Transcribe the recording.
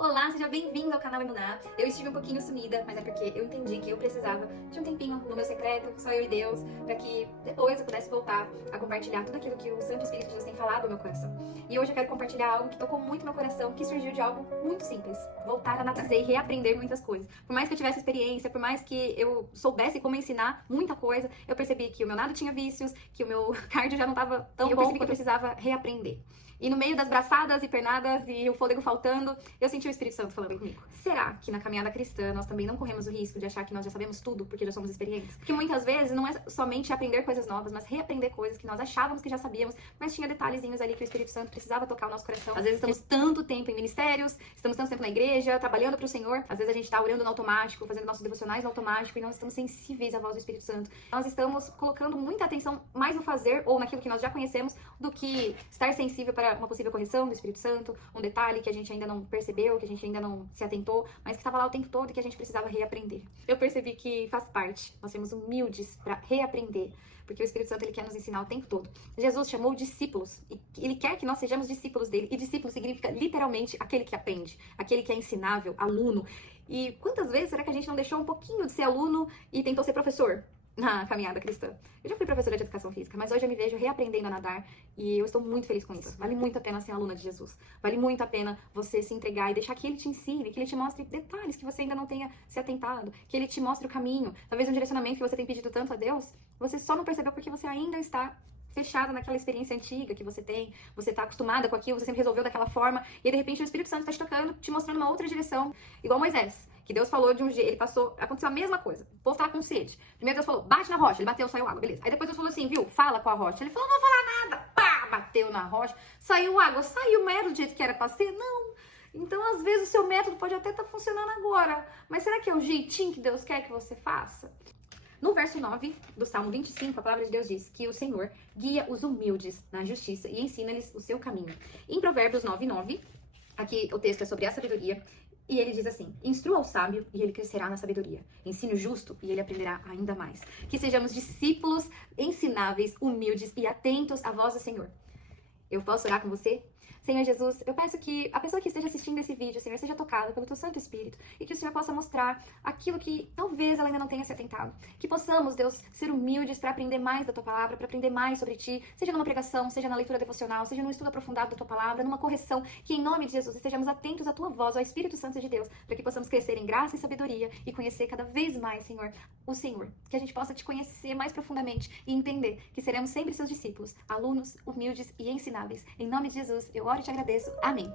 Olá, seja bem-vindo ao canal Emuná. Eu estive um pouquinho sumida, mas é porque eu entendi que eu precisava de um tempinho no meu secreto, só eu e Deus, para que depois eu pudesse voltar a compartilhar tudo aquilo que o Santo Espírito de Deus tem falado no meu coração. E hoje eu quero compartilhar algo que tocou muito meu coração, que surgiu de algo muito simples: voltar a nadar e reaprender muitas coisas. Por mais que eu tivesse experiência, por mais que eu soubesse como ensinar muita coisa, eu percebi que o meu nado tinha vícios, que o meu cardio já não estava tão bom, eu percebi que eu precisava reaprender. E no meio das braçadas e pernadas e o fôlego faltando, eu senti o Espírito Santo falando comigo. Será que na caminhada cristã nós também não corremos o risco de achar que nós já sabemos tudo porque já somos experientes? Porque muitas vezes não é somente aprender coisas novas, mas reaprender coisas que nós achávamos que já sabíamos, mas tinha detalhezinhos ali que o Espírito Santo precisava tocar o nosso coração. Às vezes estamos tanto tempo em ministérios, estamos tanto tempo na igreja, trabalhando para o Senhor. Às vezes a gente está orando no automático, fazendo nossos devocionais no automático e não estamos sensíveis à voz do Espírito Santo. Nós estamos colocando muita atenção mais no fazer ou naquilo que nós já conhecemos do que estar sensível para uma possível correção do Espírito Santo, um detalhe que a gente ainda não percebeu, que a gente ainda não se atentou, mas que estava lá o tempo todo e que a gente precisava reaprender. Eu percebi que faz parte, nós sermos humildes para reaprender, porque o Espírito Santo ele quer nos ensinar o tempo todo. Jesus chamou discípulos, e ele quer que nós sejamos discípulos dele, e discípulo significa literalmente aquele que aprende, aquele que é ensinável, aluno. E quantas vezes será que a gente não deixou um pouquinho de ser aluno e tentou ser professor na caminhada cristã? Eu já fui professora de educação física, mas hoje eu me vejo reaprendendo a nadar e eu estou muito feliz com isso. Vale muito a pena ser aluna de Jesus. Vale muito a pena você se entregar e deixar que ele te ensine, que ele te mostre detalhes que você ainda não tenha se atentado, que ele te mostre o caminho, talvez um direcionamento que você tem pedido tanto a Deus, você só não percebeu porque você ainda está fechada naquela experiência antiga que você tem, você tá acostumada com aquilo, você sempre resolveu daquela forma, e aí, de repente o Espírito Santo tá te tocando, te mostrando uma outra direção, igual Moisés, que Deus falou de um jeito, ele passou, aconteceu a mesma coisa, o povo tava com sede. Primeiro Deus falou, bate na rocha, ele bateu, saiu água, beleza. Aí depois Deus falou assim, viu, fala com a rocha. Ele falou, não vou falar nada, pá, bateu na rocha, saiu água, saiu, mas era do jeito que era pra ser? Não. Então, às vezes, o seu método pode até estar funcionando agora, mas será que é o jeitinho que Deus quer que você faça? No verso 9 do Salmo 25, a palavra de Deus diz que o Senhor guia os humildes na justiça e ensina-lhes o seu caminho. Em Provérbios 9:9, aqui o texto é sobre a sabedoria, e ele diz assim: instrua o sábio e ele crescerá na sabedoria. Ensine o justo e ele aprenderá ainda mais. Que sejamos discípulos ensináveis, humildes e atentos à voz do Senhor. Eu posso orar com você? Senhor Jesus, eu peço que a pessoa que esteja assistindo esse vídeo, Senhor, seja tocada pelo Teu Santo Espírito e que o Senhor possa mostrar aquilo que talvez ela ainda não tenha se atentado. Que possamos, Deus, ser humildes para aprender mais da Tua Palavra, para aprender mais sobre Ti, seja numa pregação, seja na leitura devocional, seja num estudo aprofundado da Tua Palavra, numa correção, que em nome de Jesus estejamos atentos à Tua voz, ao Espírito Santo de Deus, para que possamos crescer em graça e sabedoria e conhecer cada vez mais, Senhor, o Senhor. Que a gente possa Te conhecer mais profundamente e entender que seremos sempre Seus discípulos, alunos humildes e ensináveis. Em nome de Jesus, eu oro e Te agradeço. Amém.